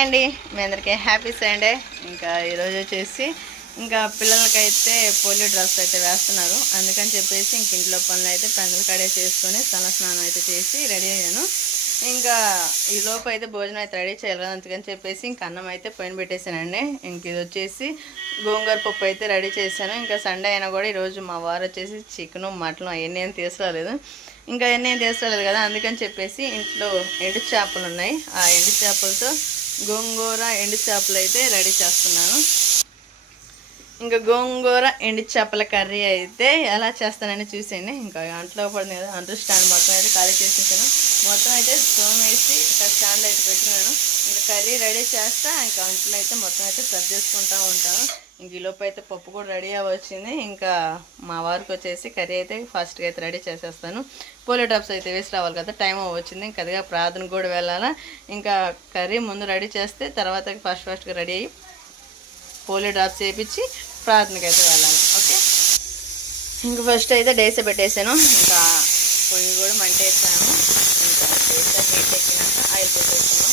Hi అండి, మీ అందరికీ happy Sunday. ఇంకా ఈరోజు వచ్చేసి ఇంకా పిల్లలకైతే పోలియో డ్రాప్స్ అయితే వేస్తున్నారు. అందుకని చెప్పేసి ఇంక ఇంట్లో పనులు అయితే పెందల కాడే చేసుకొని తల స్నానం అయితే చేసి రెడీ అయ్యాను. ఇంకా ఈ లోపు అయితే భోజనం అయితే రెడీ చేయాలి కదా, అందుకని చెప్పేసి ఇంక అన్నం అయితే పైన పెట్టేశానండి. ఇంక ఇది వచ్చేసి గోంగూర పప్పు అయితే రెడీ చేశాను. ఇంకా సండే అయినా కూడా ఈరోజు మా వారు వచ్చేసి చికెను మటన్ అవన్నీ ఏం తీసుకురాలేదు. ఇంకా అవన్నీ ఏం తీసుకురాలేదు కదా, అందుకని చెప్పేసి ఇంట్లో ఎండు చేపలు ఉన్నాయి. ఆ ఎండు చేపలతో గోంగూర ఎండు చేపలు అయితే రెడీ చేస్తున్నాను. ఇంకా గోంగూర ఎండు చేపల కర్రీ అయితే ఎలా చేస్తానని చూసేయండి. ఇంకా అంట్లో పడింది కదా, అంటూ స్టాండ్ మొత్తం అయితే ఖాళీ చేసేసాను. మొత్తం అయితే స్టోన్ వేసి ఇంకా స్టాండ్ అయితే పెట్టుకున్నాను. ఇంకా కర్రీ రెడీ చేస్తా, ఇంకా అంట్లో అయితే మొత్తం అయితే సర్వ్ చేసుకుంటూ ఉంటాను. ఇంక ఈలోపు అయితే పప్పు కూడా రెడీ అవ్వచ్చింది. ఇంకా మా వారికి వచ్చేసి కర్రీ అయితే ఫాస్ట్గా అయితే రెడీ చేసేస్తాను. పోలియో డ్రాప్స్ అయితే వేసి రావాలి కదా, టైం అవ్వచ్చింది. ఇంకా అదిగా ప్రార్థన కూడా వెళ్ళాలా. ఇంకా కర్రీ ముందు రెడీ చేస్తే తర్వాత ఫాస్ట్గా రెడీ అయ్యి పోలియో డ్రాప్స్ వేయించి ప్రార్థనకి అయితే వెళ్ళాలి. ఓకే, ఇంకా ఫస్ట్ అయితే డేసే పెట్టేసాను. ఇంకా పొయ్యి కూడా మంటేసాను. ఇంకా డేసా హీట్ ఎక్కినాక ఆయిల్ పోసేస్తున్నాను.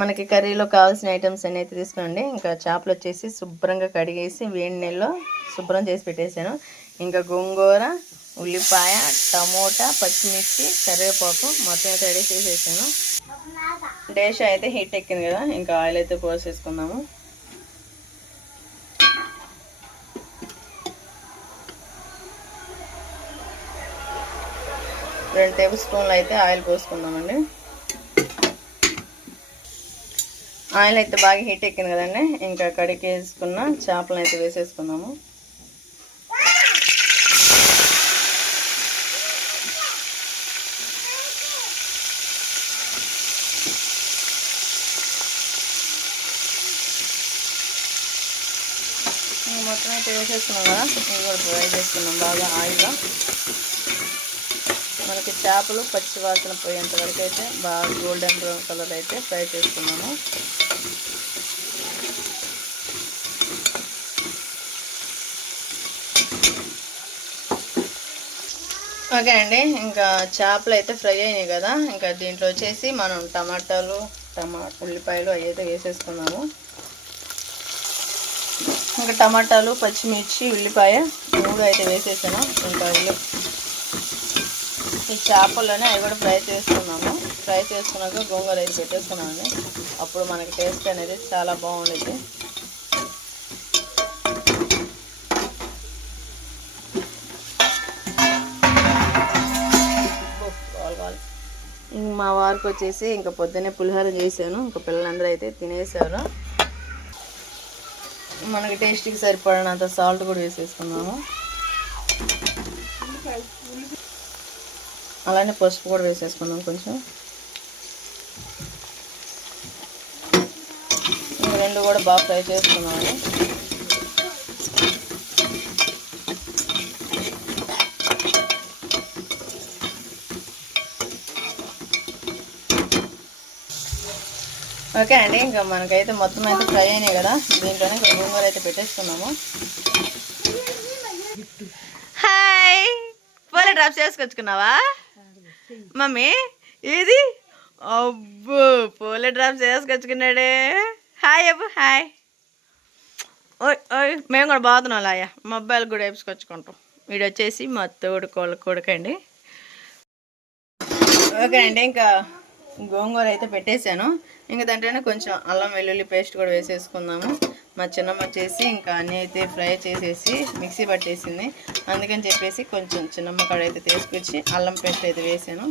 మనకి కర్రీలో కావాల్సిన ఐటమ్స్ అన్నీ అయితే తీసుకోండి. ఇంకా చేపలు వచ్చేసి శుభ్రంగా కడిగేసి వేడి నీళ్ళలో శుభ్రం చేసి పెట్టేశాను. ఇంకా గోంగూర, ఉల్లిపాయ, టమోటా, పచ్చిమిర్చి, కరివేపాకు మొత్తం అయితే రెడీ చేసేసాను. డేషా అయితే హీట్ ఎక్కింది కదా, ఇంకా ఆయిల్ అయితే పోసేసుకుందాము. 2 టేబుల్ స్పూన్లు అయితే ఆయిల్ పోసుకుందామండి. ఆయిల్ అయితే బాగా హీట్ ఎక్కింది కదండి, ఇంకా కడిగి వేసుకున్న చేపలను అయితే వేసేసుకుందాము. మొత్తం అయితే వేసేసుకున్నాం కదా, ఇవి కూడా ఫ్రై చేసుకున్నాం బాగా ఆయిల్గా. మనకి చేపలు పచ్చి వాసన పోయేంత వరకు అయితే బాగా గోల్డెన్ బ్రౌన్ కలర్ అయితే ఫ్రై చేసుకున్నాము. ఓకే అండి, ఇంకా చేపలు అయితే ఫ్రై అయినాయి కదా, ఇంకా దీంట్లో వచ్చేసి మనం టమాటాలు, ఉల్లిపాయలు అవి అయితే వేసేసుకున్నాము. ఇంకా టమాటాలు, పచ్చిమిర్చి, ఉల్లిపాయ 3 అయితే వేసేసాను. ఇంకా ఈ చేపల్లోనే అవి కూడా ఫ్రై చేసుకున్నాము. ఫ్రై చేసుకున్నాక గోంగూర అయితే పెట్టేసుకున్నామండి. అప్పుడు మనకి టేస్ట్ అనేది చాలా బాగుంటుంది. మా వారికి వచ్చేసి ఇంకా పొద్దున్నే పులిహోర చేశాను. ఇంకా పిల్లలందరూ అయితే తినేసారు. మనకి టేస్ట్కి సరిపడినంత సాల్ట్ కూడా వేసేసుకున్నాము. అలానే పసుపు కూడా వేసేసుకున్నాం కొంచెం. ఇంకా 2 కూడా బాగా ఫ్రై చేసుకున్నామండి. ఓకే అండి, ఇంకా మనకైతే మొత్తం అయితే ఫ్రై అయినాయి కదా, దీంట్లోనే గోంగూర అయితే పెట్టేసుకున్నాము. హాయ్, పోలియో డ్రాప్స్ చేసుకొచ్చుకున్నావా మమ్మీ? ఇది అబ్బో పోలియో డ్రాప్స్ వేసుకొచ్చుకున్నాడే. హాయ్ అబ్బు, హాయ్. ఓయ్ ఓయ్, మేము కూడా బాగుతున్నాం లాయా, మొబైల్ కూడా వేసుకొచ్చుకుంటాం. వీడు వచ్చేసి మా కొడుకండి. ఓకే అండి, ఇంకా గోంగూర అయితే పెట్టేశాను. ఇంకా దాంట్లోనే కొంచెం అల్లం వెల్లుల్లి పేస్ట్ కూడా వేసేసుకుందాము. మా చిన్నమ్మ వచ్చేసి ఇంకా అన్నీ అయితే ఫ్రై చేసేసి మిక్సీ పట్టేసింది. అందుకని చెప్పేసి కొంచెం చిన్నమ్మ కాడ అయితే తీసుకొచ్చి అల్లం పేస్ట్ అయితే వేసాను.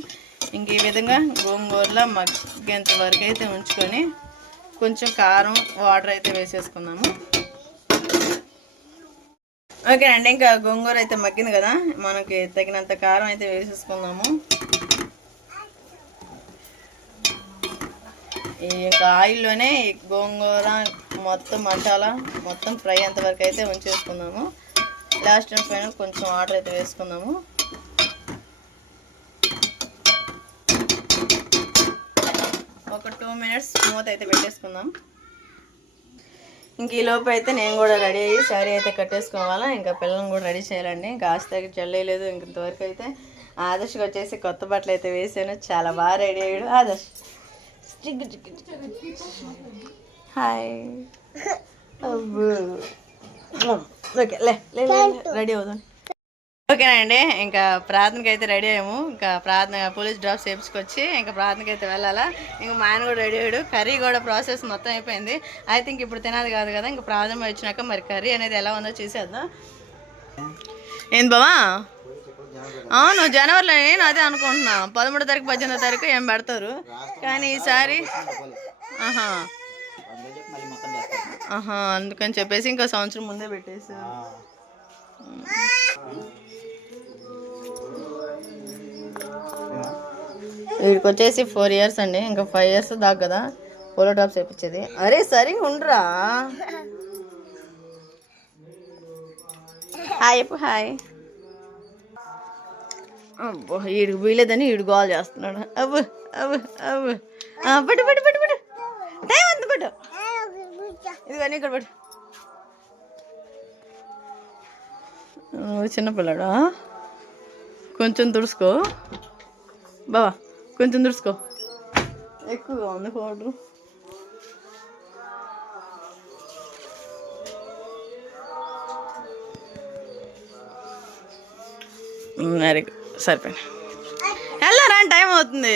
ఇంక ఈ విధంగా గోంగూరలో మగ్గేంత వరకు అయితే ఉంచుకొని కొంచెం కారం, వాటర్ అయితే వేసేసుకుందాము. ఓకే అండి, ఇంకా గోంగూర అయితే మగ్గింది కదా, మనకి తగినంత కారం అయితే వేసేసుకుందాము. ఈ యొక్క ఆయిల్లోనే గోంగూర మొత్తం మసాలా మొత్తం ఫ్రై అంతవరకు అయితే ఉంచేసుకుందాము. లాస్ట్ పైన కొంచెం వాటర్ అయితే వేసుకుందాము. ఒక 2 మినిట్స్ మూత అయితే పెట్టేసుకుందాం. ఇంక ఈ లోపు అయితే నేను కూడా రెడీ అయ్యి శారీ అయితే కట్టేసుకోవాలా. ఇంకా పిల్లల్ని కూడా రెడీ చేయాలండి. ఇంకా ఆస్తి జల్లేదు. ఇంతవరకు అయితే ఆదర్శకి వచ్చేసి కొత్త బట్టలు అయితే వేసాను. చాలా బాగా రెడీ అయ్యాడు ఆదర్శ్. హాయ్. ఓకే లే రెడీ అవుదాం. ఓకేనండి, ఇంకా ప్రార్థనకి అయితే రెడీ అయ్యాము. ఇంకా ప్రార్థన పోలీస్ డ్రాప్స్ చేయించుకొచ్చి ఇంకా ప్రార్థనకి అయితే వెళ్ళాలా. ఇంకా మా ఆయన కూడా రెడీ అయ్యాడు. కర్రీ కూడా ప్రాసెస్ మొత్తం అయిపోయింది. ఐ థింక్ ఇప్పుడు తినాలి కాదు కదా, ఇంకా ప్రార్థన వచ్చినాక మరి కర్రీ అనేది ఎలా ఉందో చూసేద్దాం. ఏంది బావా? అవును, జనవరిలో నేను అదే అనుకుంటున్నా. 13వ తారీఖు 18వ తారీఖు ఏం పెడతారు, కానీ ఈసారి అందుకని చెప్పేసి ఇంకో సంవత్సరం ముందే పెట్టేసారు. వీడికి వచ్చేసి 4 years అండి. ఇంకా 5 years దాకా కదా పోలో డ్రాప్స్ వేయించేది. అరే సరే ఉండరా. హాయ్ చెప్పు. హాయ్. అబ్బో వీడికి వీలేదని వీడు గోల్ చేస్తున్నాడు. అవ్వు అవ్వు అవ్వు పట్టు పట్టు పట్టు పట్టు. టైం అంత పట్టు. ఇదిగో ఇక్కడ పట్టు. చిన్నపిల్లాడా, కొంచెం తుడుచుకో బావా, కొంచెం తుడుచుకో. ఎక్కువగా ఉంది పౌడరు. వెరీ గుడ్, సరిపోయింది. వెళ్ళారా, టైం అవుతుంది.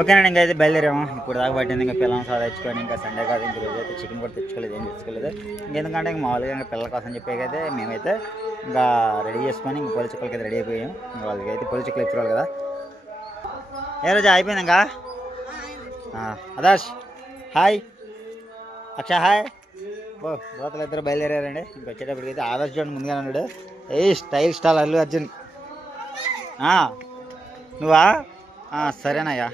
ఓకేనండి, ఇంకా అయితే బయలుదేరాము. ఇప్పుడు దాకా పట్టింది. ఇంకా పిల్లల్ని సాధించుకొని ఇంకా సండే కాదు, ఇంక రోజు అయితే చికెన్ కూడా తెచ్చుకోలేదు, ఏం తెచ్చుకోలేదు. ఇంకెందుకంటే ఇంక మామూలుగా ఇంకా పిల్లల కోసం చెప్పేకైతే మేమైతే ఇంకా రెడీ చేసుకొని ఇంక పొలి చుక్కలకి అయితే రెడీ అయిపోయాం. ఇంకా వాళ్ళకి అయితే పొలి చుక్కలు ఇచ్చేవాళ్ళు కదా. ఏ రోజు అయిపోయింది ఇంకా. ఆదర్శ్ హాయ్, అక్ష హాయ్. దోతలు ఇద్దరు బయలుదేరారండి. ఇంక వచ్చేటప్పటికి అయితే ఆదర్శ్ చూడండి ముందుగా ఉన్నాడు. Style star Allu Arjun. నువ్వా? సరేనయ్యా,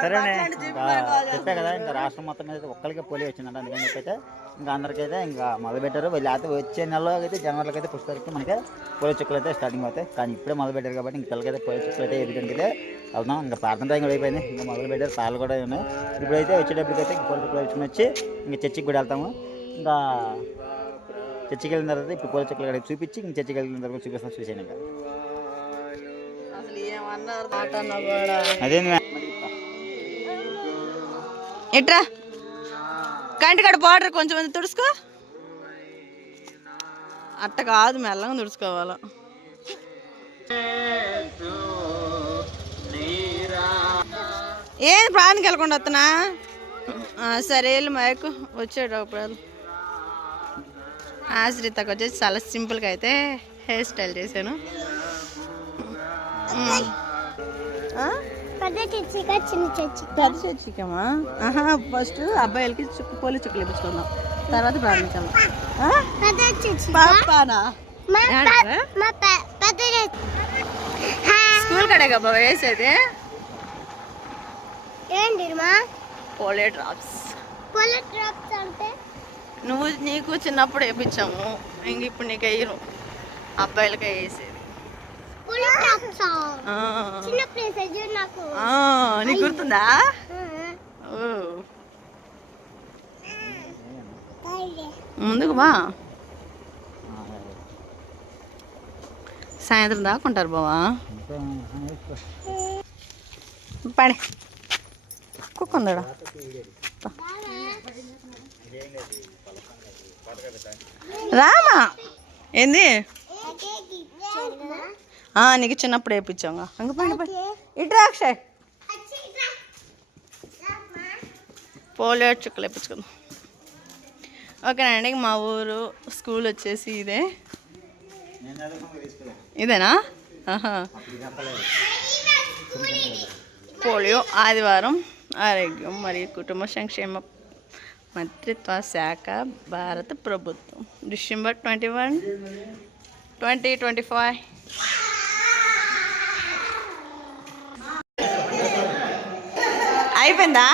సరేనే. ఇంకా చెప్పా కదా, ఇంకా రాష్ట్రం మొత్తం మీద ఒక్కరికే పోలియో వచ్చిందంట. అందుకని చెప్పైతే ఇంకా అందరికైతే ఇంకా మొదలుపెట్టారు. లేకపోతే వచ్చే నెలలో అయితే జనవరిలోకి అయితే పుస్తకాలకి మనకి పోలియో చుక్కలు అయితే స్టార్టింగ్ అవుతాయి. కానీ ఇప్పుడే మొదలుపెట్టారు కాబట్టి ఇంక పిల్లలకైతే పోలియో చుక్కలు అయితే వేయడానికి అయితే వెళ్తాం. ఇంకా ప్రార్థన టైం కూడా అయిపోయింది. ఇంకా మొదలుపెట్టారు, పాలు కూడా ఉన్నాయి. ఇప్పుడైతే వచ్చేటప్పటికైతే పోలియో చుక్కలు వేసుకుని వచ్చి ఇంకా చర్చికి కూడా వెళ్తాము. ఇంకా చర్చికి వెళ్ళిన తర్వాత ఇప్పుడు పోలియో చుక్కలు కూడా చూపించి ఇంక చర్చికి వెళ్ళిన తర్వాత చూపిస్తాం. చూసాను ఇంకా అదేంది ఎట్రా కంటి కాడ బార్డర్ కొంచెం తుడుచుకో. అట్ట కాదు, మెల్లగా తుడుచుకోవాలా. ఏది ప్రాణానికి వెళ్ళకుండా వస్తున్నా. సరే వెళ్ళు మైకు వచ్చాడు. అప్పుడు ఆశ్రితకు వచ్చేసి చాలా సింపుల్గా అయితే హెయిర్ స్టైల్ చేశాను. పెద్ద చర్చికమ్మా. ఫస్ట్ అబ్బాయిలకి పోలి చుక్కలు ఇప్పించుకుందాం, తర్వాత ప్రారంభించాము. స్కూల్ కడే కదా వేసేది. Polio drops. అంటే నీకు చిన్నప్పుడు వేయించాము, ఇంక ఇప్పుడు నీకు వేయరు, అబ్బాయిలకి వేసేది. నీకు గుర్తుందా? ముందుకు బా, సాయంత్రం దాకుంటారు బావా. పడే కుక్కుందాడా. రామా ఏంది నీకు చిన్నప్పుడు వేయించాంగా. అంగ పని ఇట్రా అక్షయ్, పోలియో చుక్కలు వేయించుకుందాం. ఓకేనండి, మా ఊరు స్కూల్ వచ్చేసి ఇదేనా. పోలియో ఆదివారం ఆరోగ్యం మరియు కుటుంబ సంక్షేమ మంత్రిత్వ శాఖ, భారత ప్రభుత్వం, December 21, 2025. అయిపోయిందా?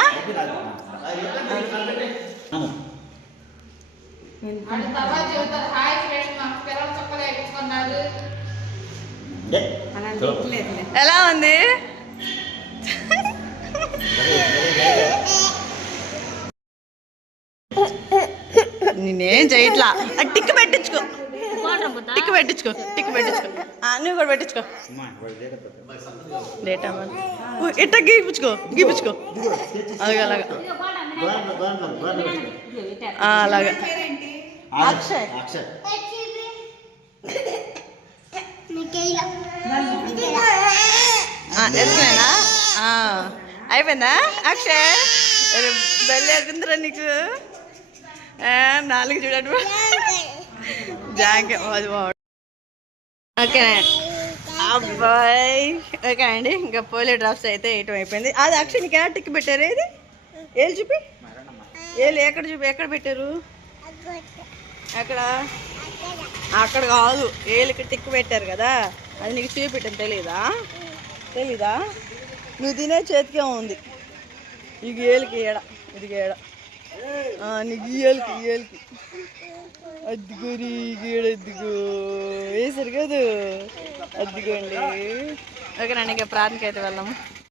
ఎలా ఉంది? నేనేం చేయట్లా, టిక్ పెట్టించుకో. టిక్ పెట్టించుకో నువ్వు కూడా పెట్టించుకో డేటా ఇట్ట గీపించుకో అలాగా అలాగా అక్షయ్ ఎదుగునేనా అయిపోయిందా అక్షయ్ బెల్లేకుందిరా నీకు 4 చూడండి జాంకే అది ఓకే అబ్బాయి ఓకే అండి ఇంకా పోలియో డ్రాప్స్ అయితే వేయటం అయిపోయింది అది అక్షయ్ నీకు ఎలా టిక్ పెట్టారు ఏది ఏళ్ళు చూపి ఏళ్ళు ఎక్కడ పెట్టారు అక్కడ కాదు ఏళ్ళకి టిక్ పెట్టారు కదా అది నీకు చూపెట్టాను తెలీదా నువ్వు తినే చేతికే ఉంది ఇక ఏళ్ళకి ఇది ఏడ నీకు ఈ ఏళ్ళకి అద్దుకోరి గీడ అద్దుకో వేసారు కదా అద్దుకోండి ఓకేనండి ఇంకా ప్రార్థనకి అయితే వెళ్దాము